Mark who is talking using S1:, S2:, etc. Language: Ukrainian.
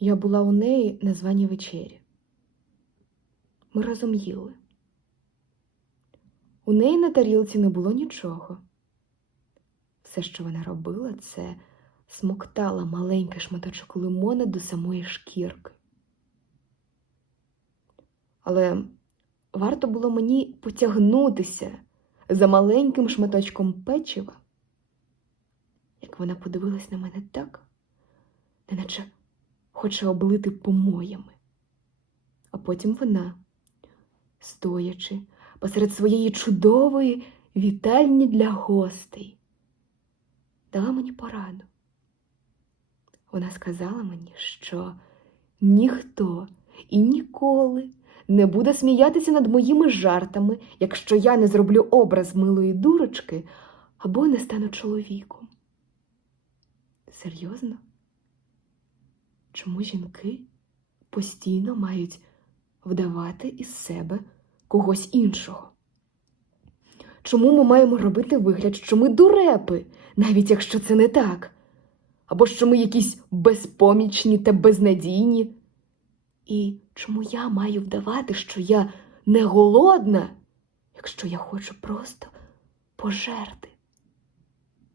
S1: Я була у неї на званій вечері. Ми разом їли. У неї на тарілці не було нічого. Все, що вона робила, це смоктала маленький шматочок лимона до самої шкірки. Але варто було мені потягнутися за маленьким шматочком печива, як вона подивилась на мене так, неначе хоче облити помоями. А потім вона, стоячи посеред своєї чудової вітальні для гостей, дала мені пораду. Вона сказала мені, що ніхто і ніколи не буде сміятися над моїми жартами, якщо я не зроблю образ милої дурочки або не стану чоловіком. Серйозно? Чому жінки постійно мають вдавати із себе когось іншого? Чому ми маємо робити вигляд, що ми дурепи, навіть якщо це не так? Або що ми якісь безпомічні та безнадійні? І чому я маю вдавати, що я не голодна, якщо я хочу просто пожерти?